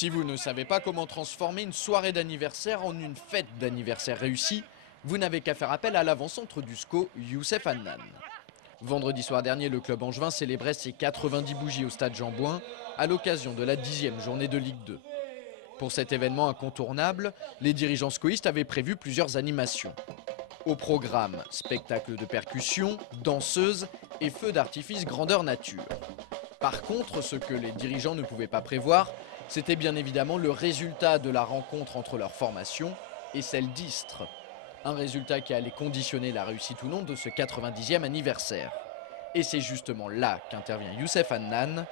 Si vous ne savez pas comment transformer une soirée d'anniversaire en une fête d'anniversaire réussie, vous n'avez qu'à faire appel à l'avant-centre du SCO, Youssef Hannan. Vendredi soir dernier, le club angevin célébrait ses 90 bougies au stade Jean-Bouin à l'occasion de la 10e journée de Ligue 2. Pour cet événement incontournable, les dirigeants scoïstes avaient prévu plusieurs animations. Au programme, spectacle de percussion, danseuses et feux d'artifice grandeur nature. Par contre, ce que les dirigeants ne pouvaient pas prévoir, c'était bien évidemment le résultat de la rencontre entre leur formation et celle d'Istres. Un résultat qui allait conditionner la réussite ou non de ce 90e anniversaire. Et c'est justement là qu'intervient Youssef Hannan.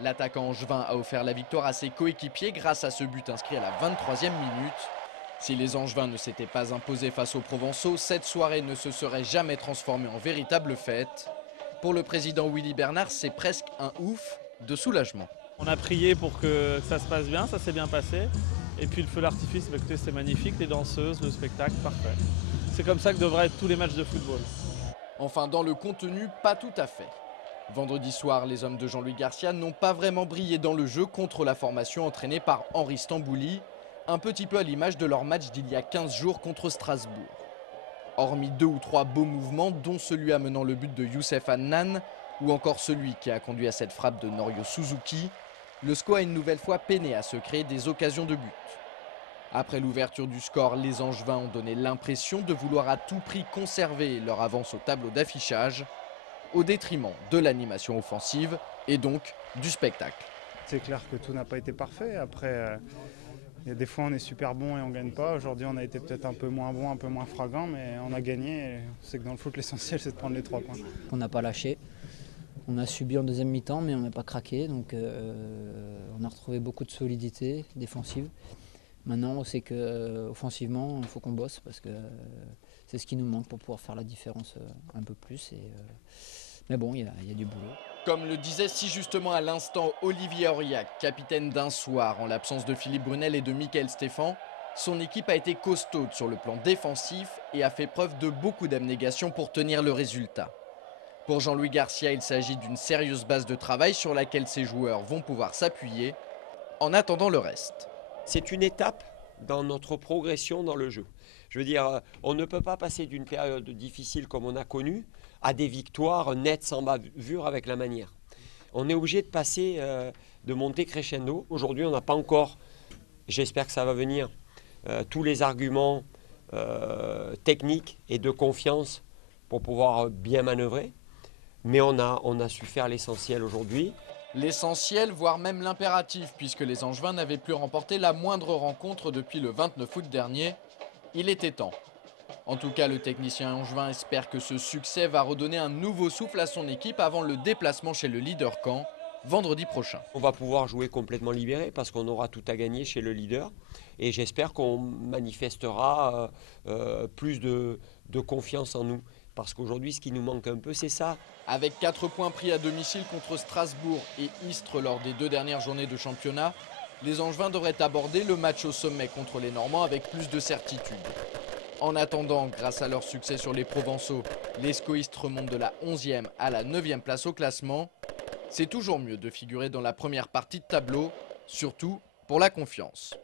L'attaquant angevin a offert la victoire à ses coéquipiers grâce à ce but inscrit à la 23e minute. Si les Angevins ne s'étaient pas imposés face aux Provençaux, cette soirée ne se serait jamais transformée en véritable fête. Pour le président Willy Bernard, c'est presque un ouf de soulagement. On a prié pour que ça se passe bien, ça s'est bien passé. Et puis le feu d'artifice, c'était magnifique, les danseuses, le spectacle, parfait. C'est comme ça que devraient être tous les matchs de football. Enfin, dans le contenu, pas tout à fait. Vendredi soir, les hommes de Jean-Louis Garcia n'ont pas vraiment brillé dans le jeu contre la formation entraînée par Henri Stambouli, un petit peu à l'image de leur match d'il y a 15 jours contre Strasbourg. Hormis 2 ou 3 beaux mouvements, dont celui amenant le but de Youssef Hannan, ou encore celui qui a conduit à cette frappe de Norio Suzuki, le SCO a une nouvelle fois peiné à se créer des occasions de but. Après l'ouverture du score, les Angevins ont donné l'impression de vouloir à tout prix conserver leur avance au tableau d'affichage, au détriment de l'animation offensive et donc du spectacle. C'est clair que tout n'a pas été parfait. Après, il y a des fois on est super bon et on ne gagne pas. Aujourd'hui on a été peut-être un peu moins bon, un peu moins flagrant, mais on a gagné. C'est que dans le foot l'essentiel c'est de prendre les 3 points. On n'a pas lâché. On a subi en deuxième mi-temps, mais on n'a pas craqué. Donc on a retrouvé beaucoup de solidité défensive. Maintenant, on sait qu'offensivement, il faut qu'on bosse parce que c'est ce qui nous manque pour pouvoir faire la différence un peu plus. Mais bon, il y a du boulot. Comme le disait si justement à l'instant Olivier Aurillac, capitaine d'un soir en l'absence de Philippe Brunel et de Mickaël Stéphane, son équipe a été costaude sur le plan défensif et a fait preuve de beaucoup d'abnégation pour tenir le résultat. Pour Jean-Louis Garcia, il s'agit d'une sérieuse base de travail sur laquelle ses joueurs vont pouvoir s'appuyer en attendant le reste. C'est une étape dans notre progression dans le jeu. Je veux dire, on ne peut pas passer d'une période difficile comme on a connu à des victoires nettes sans bavure avec la manière. On est obligé de passer, de monter crescendo. Aujourd'hui, on n'a pas encore, j'espère que ça va venir, tous les arguments techniques et de confiance pour pouvoir bien manœuvrer. Mais on a su faire l'essentiel aujourd'hui. L'essentiel, voire même l'impératif, puisque les Angevins n'avaient plus remporté la moindre rencontre depuis le 29 août dernier. Il était temps. En tout cas, le technicien angevin espère que ce succès va redonner un nouveau souffle à son équipe avant le déplacement chez le leader Caen, vendredi prochain. On va pouvoir jouer complètement libéré parce qu'on aura tout à gagner chez le leader. Et j'espère qu'on manifestera plus de confiance en nous. Parce qu'aujourd'hui, ce qui nous manque un peu, c'est ça. Avec 4 points pris à domicile contre Strasbourg et Istres lors des 2 dernières journées de championnat, les Angevins devraient aborder le match au sommet contre les Normands avec plus de certitude. En attendant, grâce à leur succès sur les Provençaux, les scoïstes remontent de la 11e à la 9e place au classement. C'est toujours mieux de figurer dans la première partie de tableau, surtout pour la confiance.